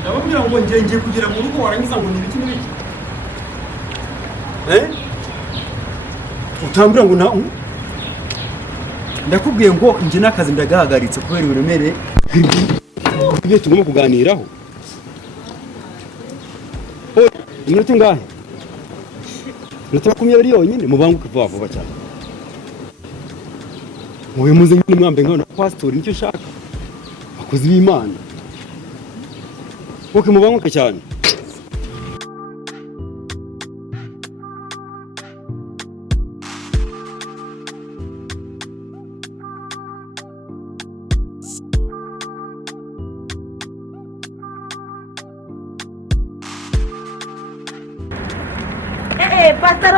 ndababwira ngo ngiye kugera mu rugo warangiza ngo nibiki n'ibiki utambira ngo ndakubwiye ngo nje nakazi ndagahagaritse kubera uburemere ibyo tugomba kuganiraho. Iminota ingahe? Iminota 20 yonyine mubanguke vuba cyane. Muwe muze nyine mwambe nkana pastor nicyo shaka. Bakozi b'Imana. Oke mubanguke cyane. Pastor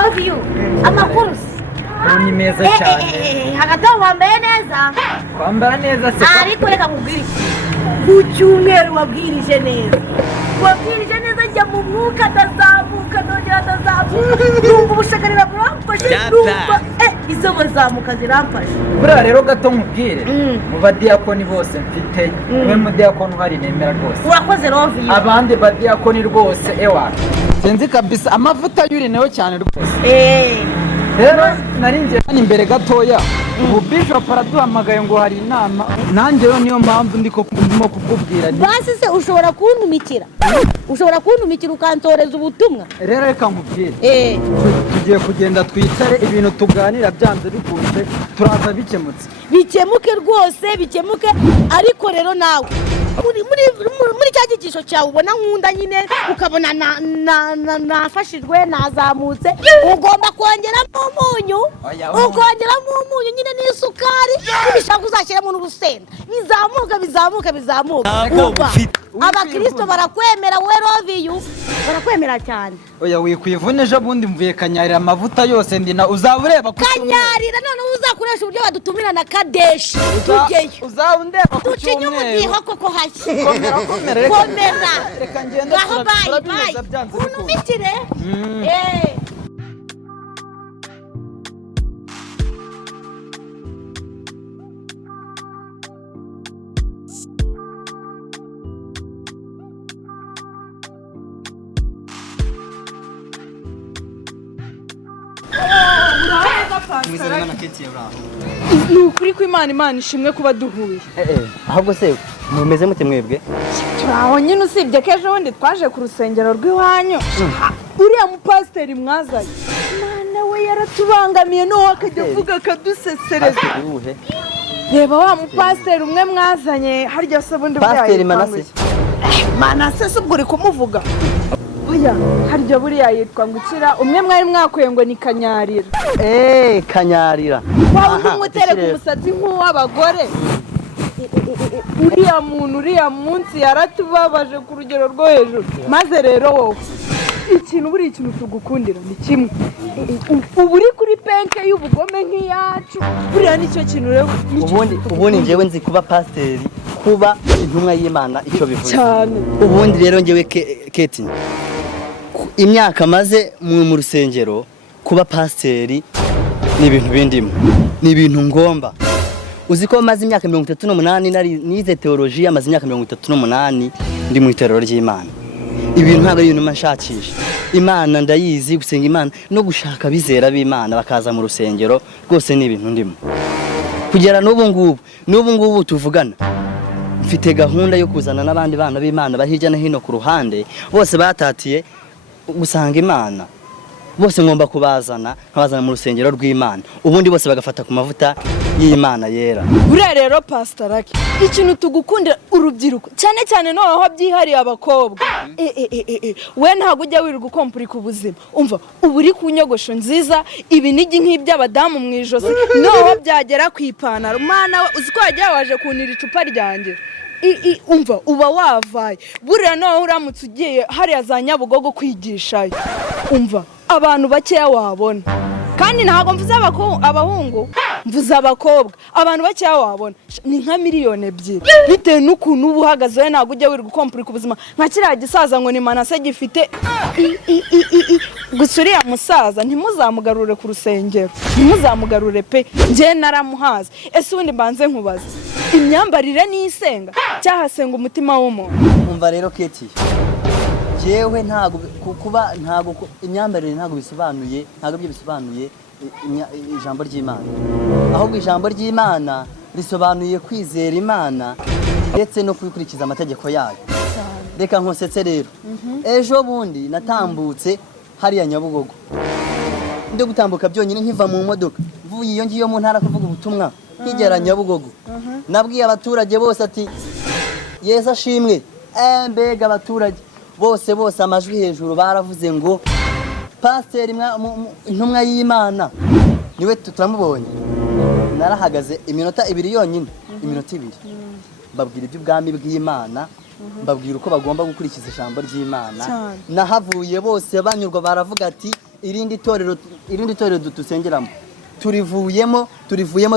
amakuru ni meza cyane hagati wambaye neza kwambara neza se ariko reka nkubwire ku cyumweru wabwirije neza njya mu mwuka ndazamuka nongera ndazamuka numva ubushakarira buramfashe numva izo zamuka ziramfashe buriya rero gato nkubwire mu badiyakoni bose mfite niwe mudiyakoni uhari nemera rwose urakoze Rovi abandi badiyakoni rwose ewa senzi kabisa amavuta yuri nayo cyane rwose rero naringiye hano imbere gatoya ubu bishop araduhamagaye ngo hari inama nanjye yo niyo mpamvu ndimo kukubwira basi se ushobora kuntumikira ukantoreza ubutumwa rero reka nkubwire tugiye kugenda twicare ibintu tuganira byanze bikunze turaza bikemuke rwose bikemuke ariko rero nawe muri cya gicisho cyawe ubona nkunda nyine ukabona nafashijwe nazamutse ugomba kongeramo umunyu nyine n'isukari n'ibishaka uzashyiramo n'urusenda bizamuka abakristo barakwemera we Roviyu barakwemera cyane oya wikwivuna ejo bundi mvuye kanyarira amavuta yose ndina uzaba ureba kanyarira none uzakoresha uburyo badutumira na Kadeshi tugeyo uzaba undeba ku cyumweru koko hashye komera reka ngende turabineza byanze unumikire ni ukuri ko Imana ishimwe kuba duhuye ahubwo se mumeze mute mwebwe turaho nyine usibye ko ejo bundi twaje ku rusengero rw'iwanyu uriya mupasiteri mwazanye Mana we yaratubangamiye n'uwo akajya avuga akadusesereza reba wa mupasiteri umwe mwazanye harya se bundi pasiteri Manase se ubwo uri kumuvuga oya harya buriya yitwa ngukira umwe mwari mwakuye ngo ni Kanyarira Kanyarira waba umutere ku musatsi nk'uw'abagore uriya munsi yaratubabaje ku rugero rwo hejuru maze rero wowe buri ikintu tugukundira ni kimwe ubu uri kuri penke y'ubugome nk'iyacu buriya nicyo kintu rero ubundi njyewe nzi kuba pasiteri kuba intumwa y'Imana icyo bivuze cyane ubundi rero njyewe Keti imyaka maze mu rusengero kuba pasiteri ni ibintu bindimo ni ibintu ngomba uzi ko maze imyaka 38 nize teologiya maze imyaka 38 ndi mu iterero ry'Imana ibintu ntabwo ari ibintu mashakisha Imana ndayizi gusenga Imana no gushaka bizera b'Imana bakaza mu rusengero rwose ni ibintu ndimo kugera n'ubu ngubu tuvugana mfite gahunda yo kuzana n'abandi bana b'Imana bahijya na hino ku ruhande bose batatiye gusanga Imana bose ngomba kubazana mu rusengero rw'Imana ubundi bose bagafata ku mavuta y'Imana yera buriya rero pastor ikintu tugukundira urubyiruko cyane noneho byihariye abakobwa we ntabwo ujya wirirwa ukompurika ubuzima umva ubu uri ku nyogosho nziza ibinigi nk'iby'abadamu mu ijosi noneho byagera ku ipantaro Mana uzi ko wagiye waje kunira icupa ryanjye umva uba wavaye buriya noneho uramutse ugiye hariya za Nyabugogo kwigishayo umva abantu bakeya wabona kandi ntabwo mvuze abahungu mvuze abakobwa abantu bakeya wabona ni nka 2 miliyoni bitewe n'ukuntu uba uhagaze we ntabwo ujya wirirwa ukompurika ubuzima nka kiriya gisaza ngo ni Manase gifite gusa uriya musaza ntimuzamugarure ku rusengero ntimuzamugarure pe njye naramuhaza ese ubundi mbanze nkubaza imyambarire nisenga cyahasenga umutima w'umuntu. umva rero Keti, jewe ntago kuba ntago imyambarire ntago bisobanuye, ntago byo bisobanuye ijambo ry'Imana. Ahubwo ijambo ry'Imana risobanuye kwizera Imana ndetse no kwikurikiza amategeko yayo. Reka nkosetse rero, ejo bundi natambutse hariya Nyabugogo, ndi gutambuka byonyine nkiva mu modoka mvuye iyo ngiyo mu ntara kuvuga ubutumwa, nkigera Nyabugogo nabwiye abaturage bose ati Yesu ashimwe. Mbega abaturage bose amajwi hejuru baravuze ngo pasiteri intumwa y'Imana niwe turamubonye. Narahagaze iminota 2 yonyine, iminota 2 babwira iby'ubwami bw'Imana, mbabwira uko bagomba gukurikiza ijambo ry'Imana. Nahavuye bose banyurwa, baravuga ati irindi torero dusengeramo turivuyemo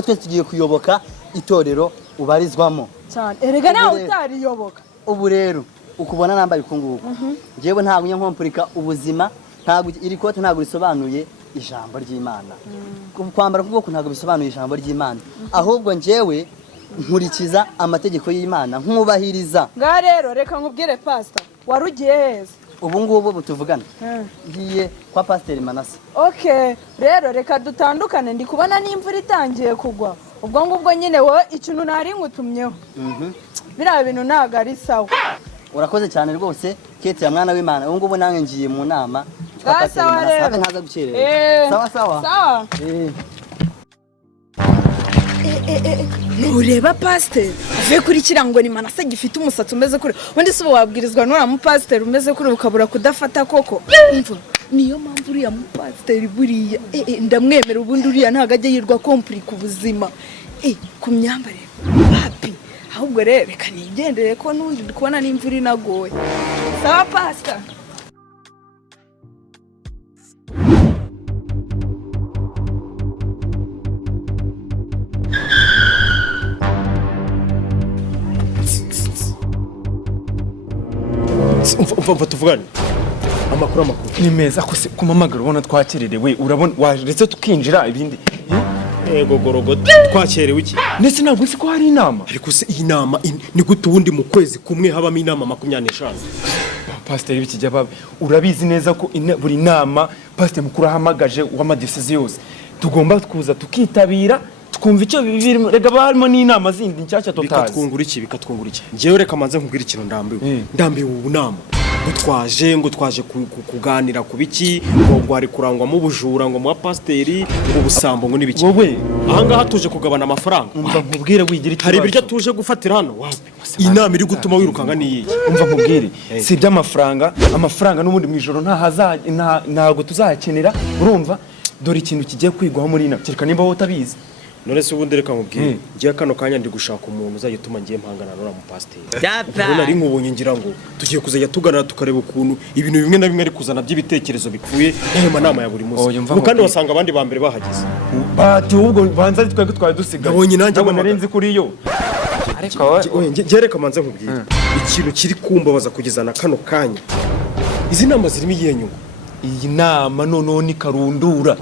twese tugiye kuyoboka itorero ubarizwamo cyane. Erega nawe utariyoboka. Ubu rero ukubona nambaye ukunguko, jewe ntabwo nyankompurika ubuzima, ntabwo iri kote ntabwo risobanuye ijambo ry'Imana. Kwambara kuboko ntabwo bisobanuye ijambo ry'Imana, ahubwo njewe nkurikiza amategeko y'Imana, nkubahiriza. Nga rero reka nkubwire pastor, warugiye heza? Ubu ngubu butuvugana ngiye kwa pasiteri Manase. Okay, rero reka dutandukane, ndi kubona n'imvura itangiye kugwa. Ubwo ngubwo nyine wowe ikintu nari ngutumyeho biriya bintu ntago ari sawa. Urakoze cyane rwose Keti ya mwana w'Imana. Ubu ngubu nange ngiye mu nama kwa pasiteri Manase, habe ntaza gucerera. Sawa. Nureba pasiteri uve kuri kirango ni Manase gifite umusatsi umeze kuri undi se wabwirizwa n'ura mu pasiteri umeze kuri ukabura kudafata koko. Umva niyo mpamvu uriya mu pasiteri buriya ndamwemera, ubundi uriya ntago ajya yirwa komplika ubuzima ku myambarire happy. Ahubwo rero reka nigendere ko n'undi kubona n'imvura inagoye. Sawa pastor. Umva tuvugane. Amakuru ni meza ko se kumamagara ubona twakererewe, urabona waretse tukinjira ibindi. Ego gorogo twakerewe iki? Ndetse ntabwo uzi ko hari inama. Ariko se iyi nama ni gute ubundi mu kwezi kumwe habamo inama 25? Pasiteri bikijya baba urabizi neza ko buri nama pasiteri mukuru ahamagaje w'amadiyoseze yose tugomba kuza tukitabira twumva icyo bibirimo. Rega barimo n'inama zindi nshyashya totazi. Bikatwungura iki? Ngewe reka manze nkubwira ikintu ndambiwe ubu nama. Ngo twaje kuganira ku biki, ngo ari kurangwamo ubujura ngo mu pasiteri, ngo busambo ngo nibiki. Wowe ahangaha tuje kugabana amafaranga. Umva nkubwire wigira ikibazo. Hari ibiryo tuje gufatira hano. Inama iri gutuma wirukanga niyi. Umva nkubwire si iby'amafaranga, amafaranga n'ubundi mu ijoro ntago tuzakenera. Urumva dore ikintu kigiye kwigwaho muri ina, kereka nimba wowe utabizi. None se ubundi reka nkubwire ngiye kano kanya ndi gushaka umuntu uzajya tuma ngiye mpangana n'ura mu pasiteri. Ubona ari nkubonye ngira ngo tugiye kuzajya tuganira tukareba ukuntu ibintu bimwe na bimwe ari kuzana by'ibitekerezo bipfuye n'ayo manama ya buri munsi. Kandi wasanga abandi ba mbere bahageze. Bati ubwo banza twari dusigaye. Nabonye nanjye ngo narenze kuri yo. Ariko ngiye reka manze nkubwire ikintu kiri kumbabaza kugeza na kano kanya. Izi nama zirimo iyihe nyungu? Iyi nama noneho ni karundura.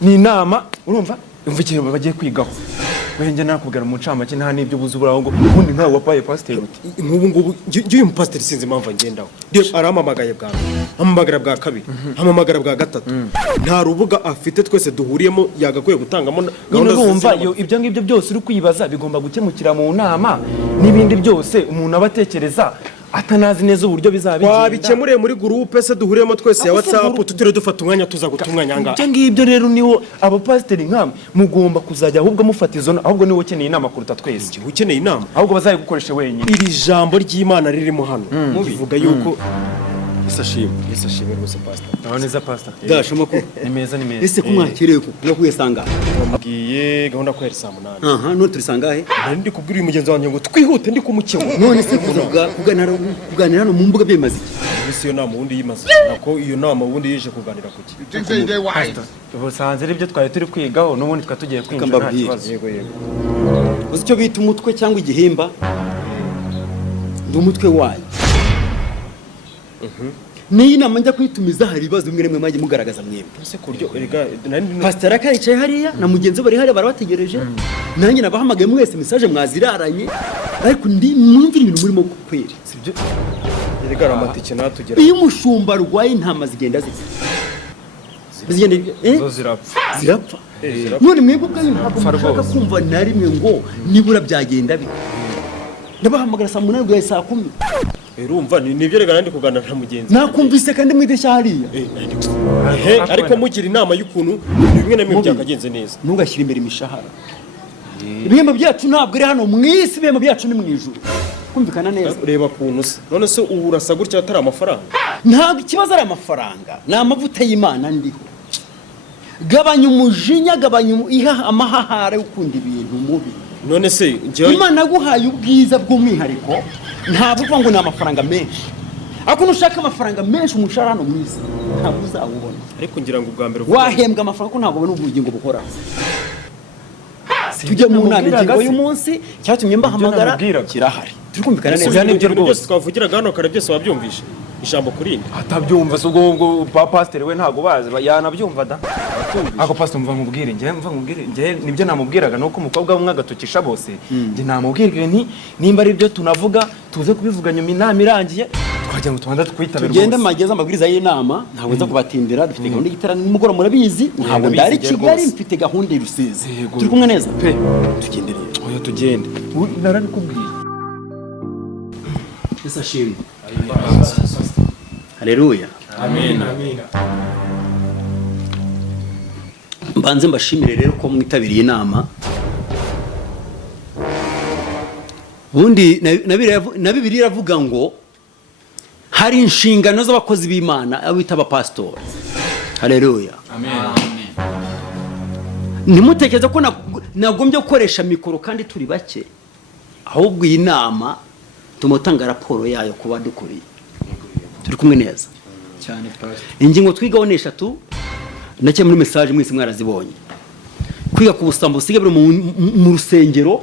Ni inama urumva ikintu bagiye kwigaho. Wenge nakubwira mu ncamake nta n'ibyo buzubura ahubwo ubundi ntawe wapaye pasiteri uti ngubu ngiye mu pasiteri sinzi impamvu ngendaho. Aramamagaye bwa amamagara bwa kabiri, amamagara bwa gatatu. Nta rubuga afite twese duhuriyemo yagakwiye gutangamo gahunda z'umva. Ibyo ngibyo byose uri kwibaza bigomba gukemukira mu nama n'ibindi byose umuntu abatekereza atanazi neza uburyo bizabigenda. Wabikemuriye muri groupe se duhuriyemo twese ya WhatsApp tutire dufata umwanya tuza gutunganya anga. Cyo ngibyo rero niho abapasiteri nkamwe mugomba kuzajya ahubwo mufata izo, ahubwo niwe ukeneye inama kuruta twese. Ukeneye inama ahubwo bazayigukoresha wenyine. Iri jambo ry'Imana ririmo hano bivuga yuko Isashimwe rwose pastor. Naboneza pastor. Dashoma ko ni meza. Ese kumwakiriye ko kuyesanga. Mbwiye gahunda ko yari saa 8. No turisanga he? Ndi kubwira uyu mugenzi wanjye ngo twihute ndi kumukeho. None se kuganira no mu mbuga byemaze iki? Ese yo nama wundi yimaze. Nako iyo nama wundi yije kuganira kuki? Ubusanze ari byo twari turi kwigaho n'ubundi twatugiye kwinjira nta kibazo. Yego. Uzi cyo bita umutwe cyangwa igihimba? Ndi umutwe wayo. niyi nama njya kwitumiza hari ibibazo bimwe rimwe mwagiye mugaragaza mwebwe ese kuryo erega pasiteri akayicaye hariya na mugenzi we bari hariya barabategereje nanjye nabahamagaye mwese message mwaziraranye ariko ndi mwumvira ibintu murimo kwera sibyo erega amatike natugera iyo umushumba arwaye intama zigenda zo zirapfa none mwebwe ubwanyu ntabwo mushaka kumva na rimwe ngo nibura byagenda bite ndabahamagara saa 8 bwa saa 10 urumva nibyo rega nandi kuganira na mugenzi nakumvise kandi mwideshya hariya ariko mugira inama y'ukuntu bimwe na bimwe byakagenze neza ntugashyire imbere imishahara ibihembo byacu ntabwo ari hano mwisi ibihembo byacu ni mu ijuru kumvikana neza reba kuntu se none se ubu urasa gutya atari amafaranga ntabwo ikibazo ari amafaranga ni amavuta y'Imana ndiho gabanya umujinya gabanya amahahara yo gukunda ibintu mubi none se Imana guhaye ubwiza bw'umwihariko ntabwo uvuga ngo ni amafaranga menshi ariko nushaka amafaranga menshi umushahara hano mwisi ntabwo uzawubona ariko ngira ngo ubwa mbere wahembwa amafaranga ko ntabwo ubona ubugingo bukora tujye mu nama ingingo y'umunsi cyatumye mbahamagara kirahari turi kumvikana neza n'ibyo rwose twavugiraga hano kare byose wabyumvishe ijambo kurindi atabyumva se ubwo pasiteri we ntago bazi yanabyumva da ako pasiteri mva nkubwire njye nibyo namubwiraga nuko umukobwa umwe agatukisha bose njye namubwirwe nti nimba ari byo tunavuga tuze kubivuga nyuma inama irangiye twajya ngo tubanza twitabira tugende mageza amabwiriza y'inama ntabwo nza kubatindira dufite gahunda y'igiterane nimugora murabizi ntabwo ndari Kigali mfite gahunda y'Rusizi turi kumwe neza pe tugendereye oya tugende narabikubwiye Yesu ashimwe Haleluya amen mbanze mbashimire rero ko mwitabiriye inama ubundi na Bibiliya iravuga ngo hari inshingano z'abakozi b'Imana abita abapasitori haleluya amen nimutekereza ko nagombye gukoresha mikoro kandi turi bake ahubwo iyi nama tumutanga raporo yayo kuba dukuriye turi kumwe neza cyane pastor ingingo twigaho ni 3 nacyo muri message mwese mwarazibonye kwiga ku busambo usiga buri mu rusengero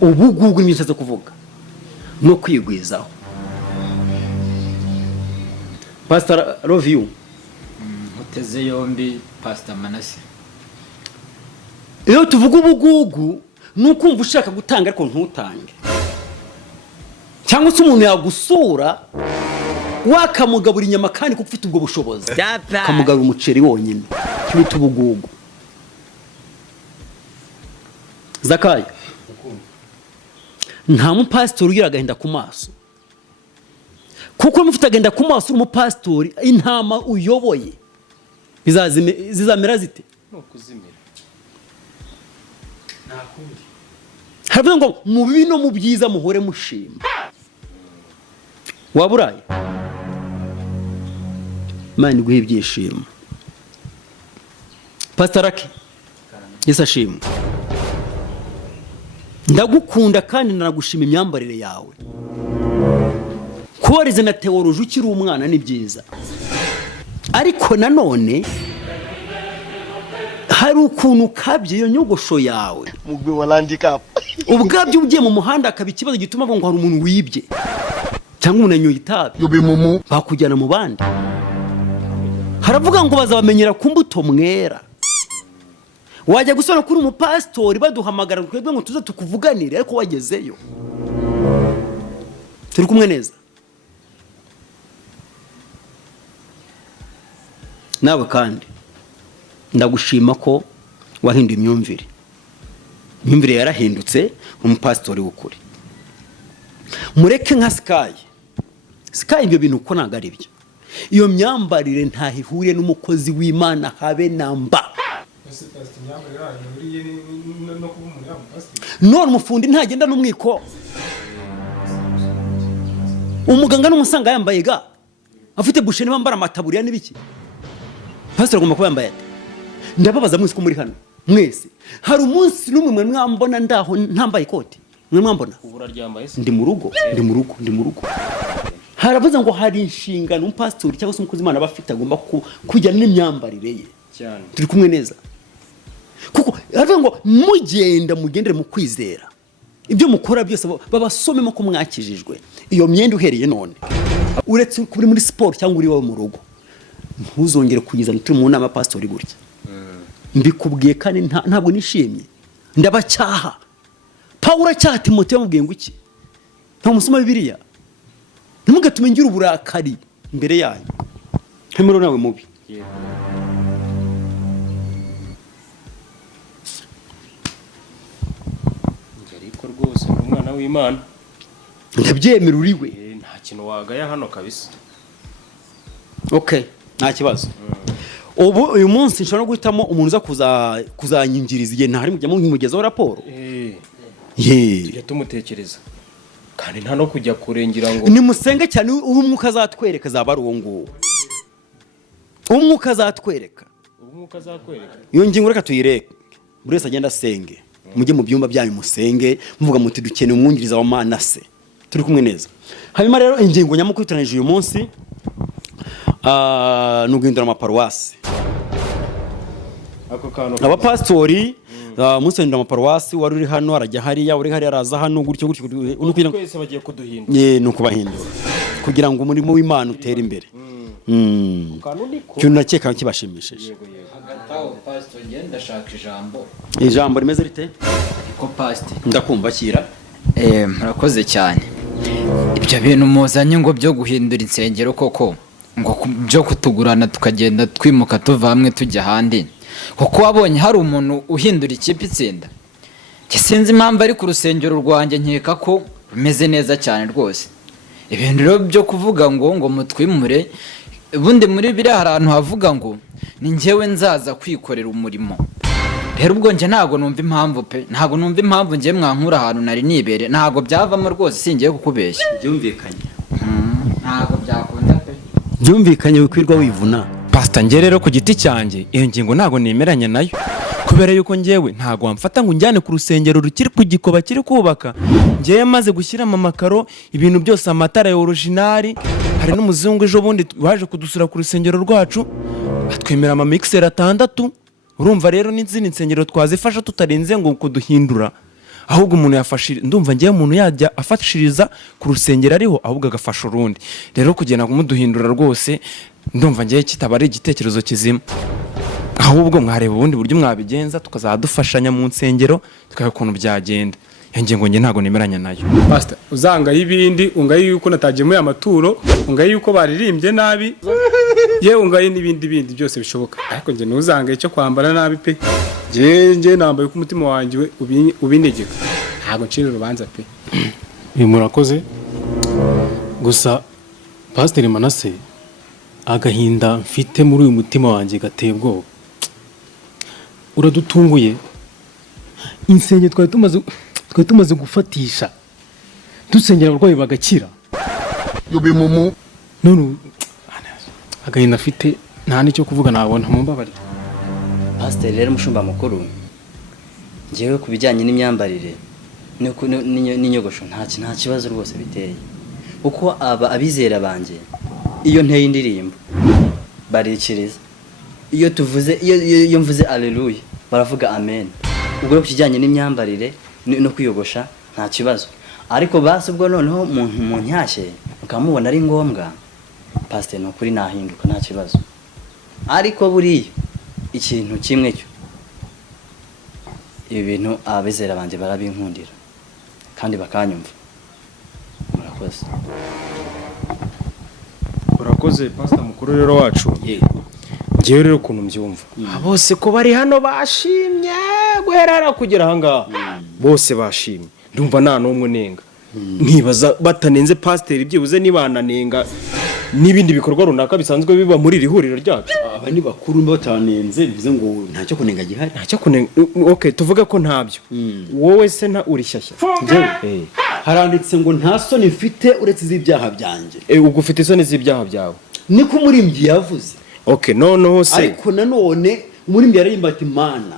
ubugugu n'ibyo nshaka kuvuga no kwigwizaho Pastor love you muteze yombi Pastor Manase iyo tuvuga ubugugu nukumva ushaka gutanga ariko ntutange cyangwa se umuntu yagusura wakamugabura inyama kandi kufite ubwo bushobozi kamugabura umuceri wonyine cy'utu bugugu Zakayo nta mupasitori ugira agahinda ku maso kuko mufite agahinda ku maso umupasitori intama uyoboye zizamera zite no kuzimira haravuga ngo mu bibi no mu byiza muhore mushima waburaye Imana iguhe ibyishimo Pastor Aki Yesu ashimwe ndagukunda kandi nanagushima imyambarire yawe kubarize na teoloji ukiri umwana ni byiza ariko nanone hari ukuntu kabye iyo nyogosho yawe mugwi wa handicap ubwabyo ugiye mu muhanda akaba ikibazo gituma ngo hari umuntu wibye cyangwa umuntu anyoye itabi bakujyana mu bandi haravuga ngo bazabamenyera ku mbuto mwera wajya gusona kuri umupasitori baduhamagara twebwe ngo tuze tukuvuganire ariko wagezeyo turi kumwe neza nawe kandi ndagushima ko wahinduye imyumvire yarahindutse umupasitori w'ukuri mureke nka Sky ibyo bintu uko ntago ari byo iyo myambarire ntahihuriye n'umukozi w'Imana habe namba none umufundi ntagenda n'umwiko umuganga n'umusanga yambaye ga afite busheni bambara amataburiya n'ibiki pastor agomba kuba yambaye ndababaza mwese ko muri hano mwese hari umunsi n'umwe mwe mwambona ndaho ntambaye ikoti mwe mwambona ubura ryambaye se ndi mu rugo haravuze ngo hari inshingano umupasitori cyangwa se umukozi w'Imana bafite agomba kujyana n'imyambarire ye cyane turi kumwe neza kuko haravuga ngo mugendere mu kwizera ibyo mukora byose babasomemo ko mwakijijwe iyo myenda uhereye none uretse kuri muri siporo cyangwa uri wawe mu rugo ntuzongere kugeza turi mu nama pastori gutya mbikubwiye kandi ntabwo nishimye ndabacyaha Pawulo acyaha Timoteyo yamubwiye ngo iki nta musoma Bibiliya ntimugatume ngira uburakari imbere yanyu nk'umuro nawe mubi ariko rwose umwana w'Imana ndabyemera uriwe nta kintu wagaya hano kabisa. Okay nta kibazo ubu uyu munsi nshobora no guhitamo umuntu uza kuzanyinjiriza igihe ntari mugezaho raporo tujya tumutekereza kandi nta no kujya kurengera ngo nimusenge cyane umwuka azatwereka zaba ari uwo nguwo umwuka azatwereka iyo ngingo reka tuyireke buri wese agenda asenge mujye mu byumba byanyu musenge muvuga muti dukeneye umwungiriza wa Manase turi kumwe neza. Hanyuma rero ingingo nyamukuru ituranije uyu munsi nuguhindura amaparuwasi abapasitori munsi w'indura amaparuwasi wari uri hano arajya hariya uri hariya araza hano gutyo twese bagiye kuduhindura ni ukubahindura kugira ngo umurimo w'Imana utere imbere cyo nakeka kibashimishije. Pastor ngenda shaka ijambo rimeze rite ko pastor ndakumva kira murakoze cyane ibyo bintu muzanye ngo byo guhindura insengero koko ngo byo kutugurana tukagenda twimuka tuva hamwe tujya ahandi kuko wabonye hari umuntu uhindura ikipe itsinda sinzi impamvu ari ku rusengero rwanjye nkeka ko rumeze neza cyane rwose ibintu rero byo kuvuga ngo mutwimure ubundi muri biri ahantu havuga ngo ni njyewe nzaza kwikorera umurimo rero ubwo nje ntago numva impamvu pe ntago numva impamvu nje mwankura ahantu nari nibere ntago byavamo rwose singiye kukubeshya byumvikanye ntago byakunda pe byumvikanye wikwirwa wivuna Pastor nge rero ku giti cyanjye iyo ngingo ntago nemeranya nayo kubera yuko ngewe ntago wamfata ngo njyane ku rusengero rukiri ku gikoba kiri kubaka ngewe maze gushyiramo amakaro ibintu byose amatara ya original hari n'umuzungu ejo bundi waje kudusura ku rusengero rwacu atwemera ama mixer 6 urumva rero n'izindi nsengero twazifasha tutarenze ngo kuduhindura ahubwo umuntu yafashira ndumva ngiye umuntu yajya afashiriza ku rusengero ariho ahubwo agafasha urundi rero kugenda kumuduhindura rwose ndumva ngiye kitaba ari igitekerezo kizima ahubwo mwareba ubundi buryo mwabigenza tukazadufashanya mu nsengero tukaya ukuntu byagenda ngingo nge ntago nemeranya nayo. Pastor uzangaye ibindi ungaye yuko natagemuye amaturo ungaye yuko baririmbye nabi ye ungaye n'ibindi byose bishoboka ariko nge ntuzangaye cyo kwambara nabi pe nge nambaye ku mutima wanjye ubinegeka ntago ncira urubanza pe. Murakoze gusa Pastor Manase agahinda mfite muri uyu mutima wanjye gateye ubwoba uradutunguye insenge twari tumaze gufatisha dusengera abarwayi bagakira none agahinda afite nta n'icyo kuvuga nabona mumbabarire. Pastor rero mushumba mukuru ngewe ku bijyanye n'imyambarire n'inyogosho nta kibazo rwose biteye uko abizera banjye iyo nteye indirimbo barikiriza iyo mvuze alleluya baravuga amen ubwo ku kijyanye n'imyambarire no kwiyogosha nta kibazo ariko basi ubwo noneho mu ntyashye ukamubona ari ngombwa Pastor no kuri nahinduka nta kibazo ariko buriya ikintu kimwe cyo ibintu abizera banje barabinkundira kandi bakanyumva. Urakoze Pastor mukuru rero wacu ngewe rero ukuntu mbyumva bose ko bari hano bashimye guherara kugera ahangaha bose bashimye ndumva nta n'umwe nenga nkibaza batanenze Pastor byibuze nibananenga n'ibindi bikorwa runaka bisanzwe biba muri iri huriro ryacu aba ni bakuru batanenze bivuze ngo ntacyo kunenga gihari ntacyo kunenga. Okay tuvuge ko ntabyo wowe se nta uri shyashya ngewe haranditse ngo nta soni mfite uretse iz'ibyaha byanjye ugufite isoni z'ibyaha byawe niko umurimbyi yavuze. Okay noneho se ariko nanone umurimbyi yaririmba ati Mana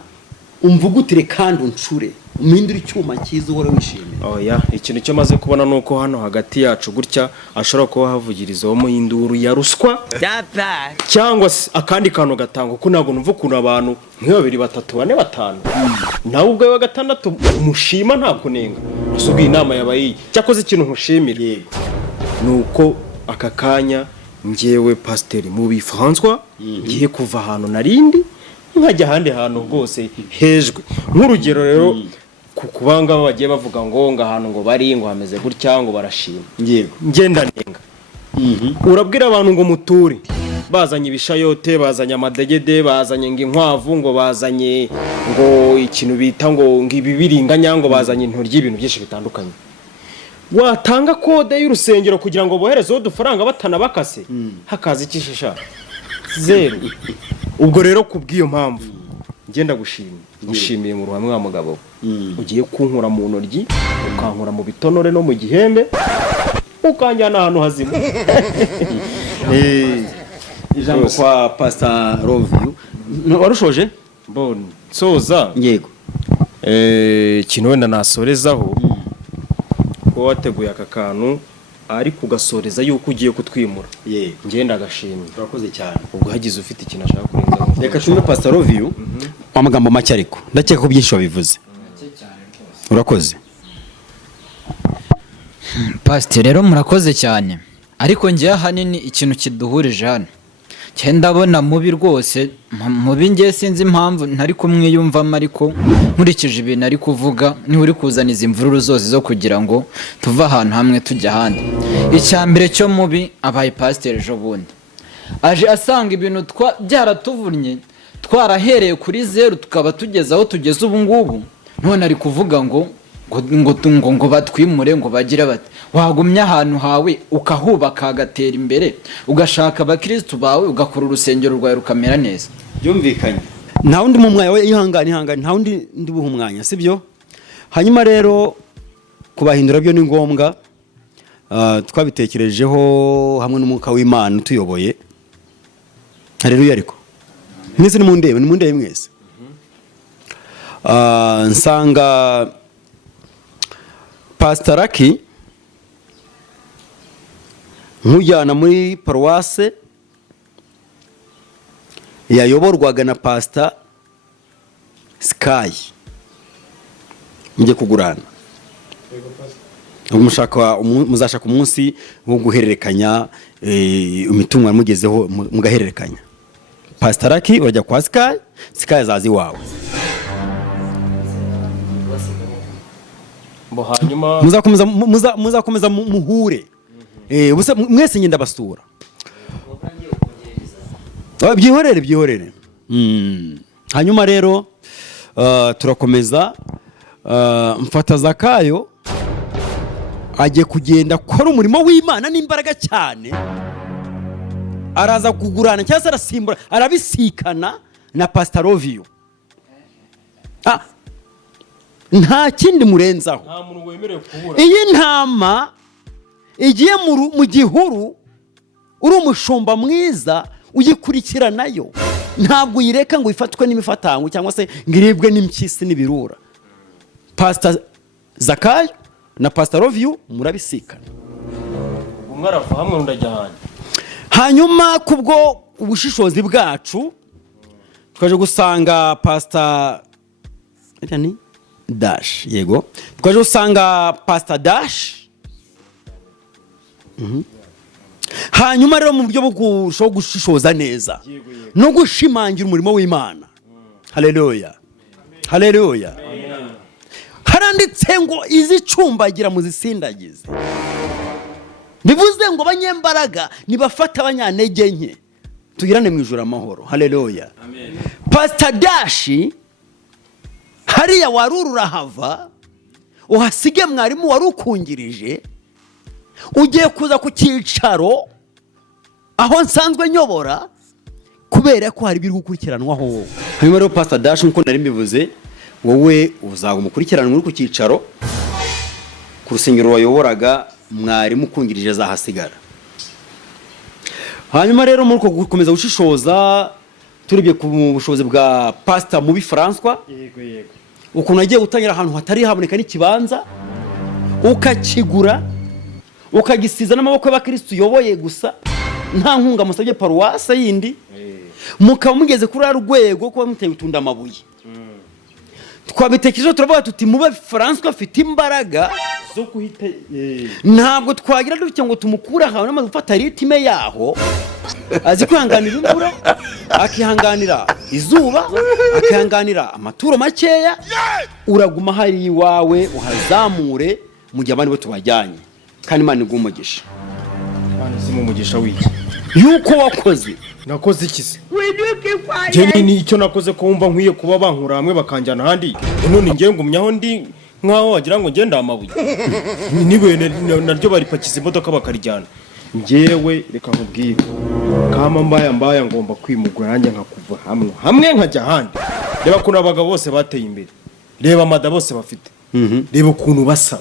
umvugutire kandi uncure umhindura icyuma cyiza uhora wishimye. Oya ikintu cyo maze kubona nuko hano hagati yacu gutya ashobora kuba havugiriza wo muhinduru ya ruswa cyangwa akandi kantu gatanga kuko nago numva ukuntu abantu nk'abiri batatu bane batanu nawe ubwo wa gatandatu mushima nta kunenga asubiye inama yabayi cyakoze ikintu nkushimira nuko aka kanya njyewe pasiteri Mubi François ngiye kuva ahantu narindi nkajya ahandi hantu rwose hejwe nk'urugero rero kubanga bagiye bavuga ngo ahantu ngo bari ngo hameze gutya ngo barashima ngenda nenga urabwira abantu ngo muture bazanye ibishayote bazanye amadegede bazanye ngo inkwavu ngo bazanye ngo ikintu bita ngo ibibiringanya ngo bazanye intoryi ibintu byinshi bitandukanye watanga kode y'urusengero kugira ngo bohereze udufaranga batana bakase hakaza ikishisha 0 ubwo rero kubwiyo mpamvu ngenda gushimiye mu ruhamwe wa mugabo ugiye kunkura mu ntoryi ukankura mu bitonore no mu gihembe ukanjyana ahantu hazima ijambo kwa Pastor Roviu warushoje bon soza yego kintu wenda nasorezaho ko wateguye aka kantu ari kugasoreza yuko ugiye kutwimura ngenda agashimye urakoze cyane ubwo hagize ufite ikintu ashaka kurenza reka tumwe Pastor Roviu amagambo make ariko ndakeka ko byinshi wabivuze urakoze Pasiteri rero murakoze cyane ariko njye ahanini ikintu kiduhurije hano ndabona mubi rwose mubi ngiye sinzi impamvu ntari kumwiyumvamo ariko nkurikije ibintu ari kuvuga niwe uri kuzana izi mvururu zose zo kugira ngo tuve ahantu hamwe tujya ahandi icyambere cyo mubi abaye pasiteri ejo bundi aje asanga ibintu byaratuvunnye twarahereye kuri 0 tukaba tugeze aho tugeze ubu ngubu none ari kuvuga ngo batwimure ngo bagire bati wagumye ahantu hawe ukahubaka hagatera imbere ugashaka abakristo bawe ugakora urusengero rwawe rukamera neza byumvikanye nta wundi mu mwanya we ihangane nta wundi ndi buha umwanya sibyo hanyuma rero kubahindura byo ni ngombwa twabitekerejeho hamwe n'umwuka w'Imana utuyoboye haleluya ariko mwese ni mundebe mwese nsanga Pastor Aki nkujyana muri paruwase yayoborwaga na Pastor Sky mujye kugurana muzashaka umunsi wo guhererekanya imitungo mugezeho mugahererekanya Pastor Aki urajya kwa Sky azazi wawe hanyuma muzakomeza muhure mwese ngenda basura byihorere hanyuma rero turakomeza mfata Zakayo agiye kugenda akora umurimo w'Imana n'imbaraga cyane araza kugurana cyangwa se arasimbura arabisikana na Pastor Roviu nta kindi murenzaho nta muntu wemerewe kubura iyi ntama igiye mu gihuru uri umushumba mwiza uyikurikiranayo ntabwo uyireka ngo ifatwe n'imifatango cyangwa se ngiribwe n'impyisi n'ibirura Pastor Zakayo na Pastor Roviu murabisikana umwe arava hamwe ndajya ahandi hanyuma kubwo ubushishozi bwacu twaje gusanga Pastor Dash yego twaje usanga Pastor Dash hanyuma rero mu buryo bwo gushishoza neza no gushimangira umurimo w'Imana haleluya haranditse ngo izicumbagira mu zisindagize bivuze ngo abanyembaraga nibafata abanyantege nke tugirane mu ijuru amahoro haleluya Pastor Dash hariya warurura hava uhasige mwarimu warukungirije ugiye kuza ku cyicaro aho nsanzwe nyobora kubera ko hari biri gukurikiranwaho wowe hanyuma rero Pastor Dash nkuko nari mbivuze wowe uzagumukurikirana muri ku cyicaro ku rusengero wayoboraga mwarimu ukungirije zahasigara hanyuma rero muri ko gukomeza gushishoza turibye ku bushobozi bwa Pastor Mubi François yego ukuntu agiye gutangira ahantu hatari haboneka n'ikibanza ukakigura ukagisiza n'amaboko y'abakristo uyoboye gusa nta nkunga musabye paruwase yindi mukaba mugeze kuri rwego kuba muteye utunda amabuye twabitekereje turavuga tuti Mubi François afite imbaraga zo kuhita ntabwo twagira dutya ngo tumukure ahantu n'amaze gufata ritime yaho azi kwihanganira imvura akihanganira izuba akihanganira amaturo makeya uraguma hari iwawe uhazamure mu gihe abandi bo tubajyanye kandi Imana iguha umugisha. Imana izima umugisha w'iki yuko wakoze nakoze iki se njye ni icyo nakoze ko wumva nkwiye kuba bankura hamwe bakanjyana ahandi none ngiye ngumyaho ndi nkaho wagira ngo ngende amabuye niwe naryo baripakiza imodoka bakarijyana njyewe reka nkubwire kama mbaya ngomba kwimugura nanjye nkakuva hamwe nkajya ahandi reba ukuntu abagabo bose bateye imbere reba amada bose bafite reba ukuntu basa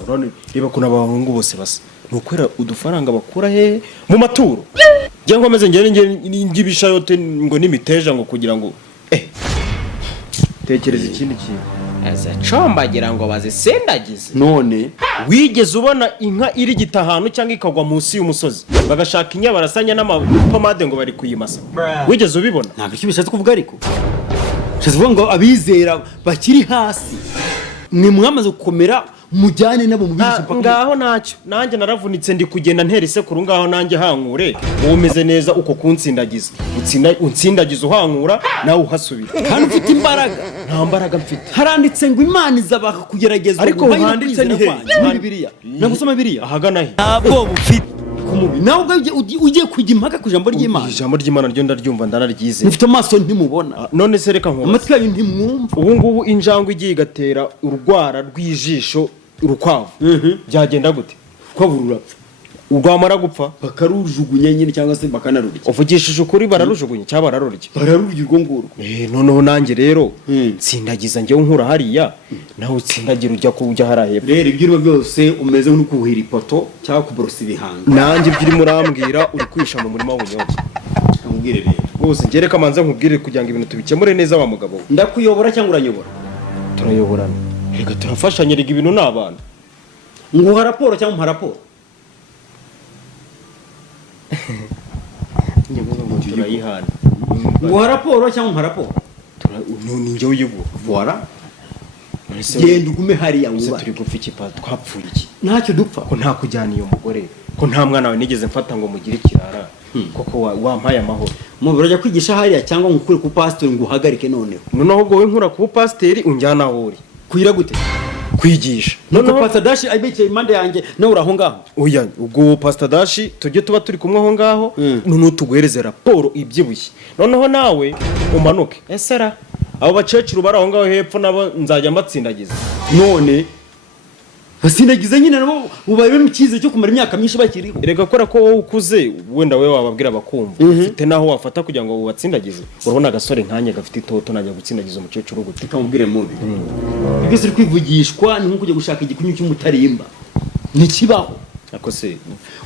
reba ukuntu abahungu bose basa nukwera udufaranga bakura he mu maturo njye nkomeze ngibishayote ngo nimiteja ngo kugira ngo tekereza ikindi kintu aza combagira ngo bazisendagize none wigeze ubona inka iri gita ahantu cyangwa ikagwa munsi y'umusozi bagashaka inya barasanya n'amapomade ngo bari kuyimasa wigeze ubibona ntabwo icyo bishatse kuvuga ariko bishatse kuvuga ngo abizera bakiri hasi ni mwamaze gukomera mujyane nabo mu bizi ngaho ntacyo nanjye naravunitse ndi kugenda ntera isekuru ngaho nanjye hankure umeze neza uko kunsindagiza unsindagiza uhankura nawe uhasubira kandi ufite imbaraga nta mbaraga mfite haranditse ngo Imana izabaka kugerageza ariko handitse ni he Bibiliya nagusoma Bibiliya ahagana he ntabwo bufite kumubi nawe ugiye kujya impaka ku ijambo ry'Imana ijambo ry'Imana ryo ndaryumva ndanaryize mufite amaso ntimubona none se reka nkubaze amatwi yayo ntimwumva ubu ngubu injangwe igiye igatera urwara rw'ijisho urukwavu byagenda gute kwavu rurapfa urwamara gupfa bakarujugunya nyine cyangwa se bakanarurya uvugishije ukuri bararujugunya cyangwa bararurya urwo ngurwo noneho nanjye rero nsindagiza njyewe nkura hariya nawe utsindagira ujya kujya hariya rero ibyo urimo byose umeze nk'ukuhira ipoto cyangwa kuborosa ibihanga nanjye ibyo urimo urambwira uri kwisha mu murima w'ubunyobwa nkubwire rero rwose ngereka amanza nkubwire kugira ngo ibintu tubikemure neza wa mugabo we ndakuyobora cyangwa uranyobora turayoborana reka turafashanya rega ibintu n'abantu nguha raporo cyangwa umuha raporo turayihana nguha raporo cyangwa umuha raporo ni njyewe uyiguha voilà genda ugume hariya wuba turi gupfa iki pa twapfuye iki ntacyo dupfa ko nta kujyana iyo mugore ko nta mwana wawe nigeze mfata ngo mugire ikirara koko wampaye amahoro mu birajya kwigisha hariya cyangwa ngukure ku pasiteri ngo uhagarike noneho ahubwo wowe nkura ku pasiteri unjyana aho uri kwira gute kwigisha none pastor Dashi abicaye impande yanjye nawe uraho ngaho oya ubwo pastor Dashi tujye tuba turi kumwe aho ngaho none tuguhereze raporo ibyibushye noneho nawe umanuke esera abo bacecuru bari aho ngaho hepfo nabo nzajya mbatsindagiza none basindagiza nyine nabo ubaye mu cyize cyo kumara imyaka myinshi bakiri rega kora ko wowe ukuze wenda wewe wababwira bakumva ufite naho wafata kugira ngo ubatsindagize urabona agasore nkanye gafite itoto najya gutsindagiza umukecuru gute kamubwire mubi ibyo siri kwivugishwa ni nko kujya gushaka igikunyu cy'umutarimba ntikibaho ako se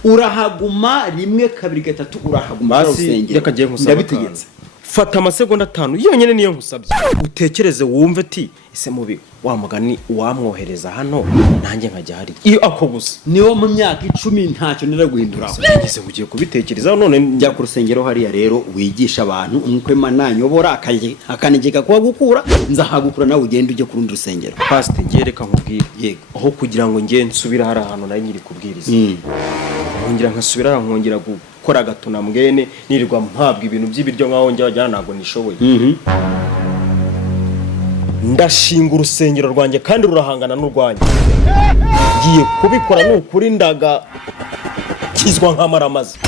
urahaguma rimwe kabiri gatatu urahaguma reka ngiye ndabitegetse fata amasegonda 5 yonyene niyo nkusabye utekereze wumve ati ese mubi wa mugani wamwohereza hano nanjye nkajya hari iyo ako gusa niwo mu myaka 10 ntacyo nira guhinduraho ngeze ugiye kubitekerezaho none njya ku rusengero hariya rero wigisha abantu umukwe Imana nyobora akanegeka kwa gukura nzahagukura nawe ugende ujye ku rundi rusengero pastor ngereka nkubwire yego aho kugira ngo ngiye nsubira hari ahantu nari nyiri kubwiriza nkongera nkasubira nkongera gukora gatuna mwene nirirwa mpabwa ibintu by'ibiryo nkaho njya wajyana ntabwo nishoboye ndashinga urusengero rwanjye kandi rurahangana n'urwanjye ngiye kubikora n'ukuri ndaga kizwa nk'amaramazi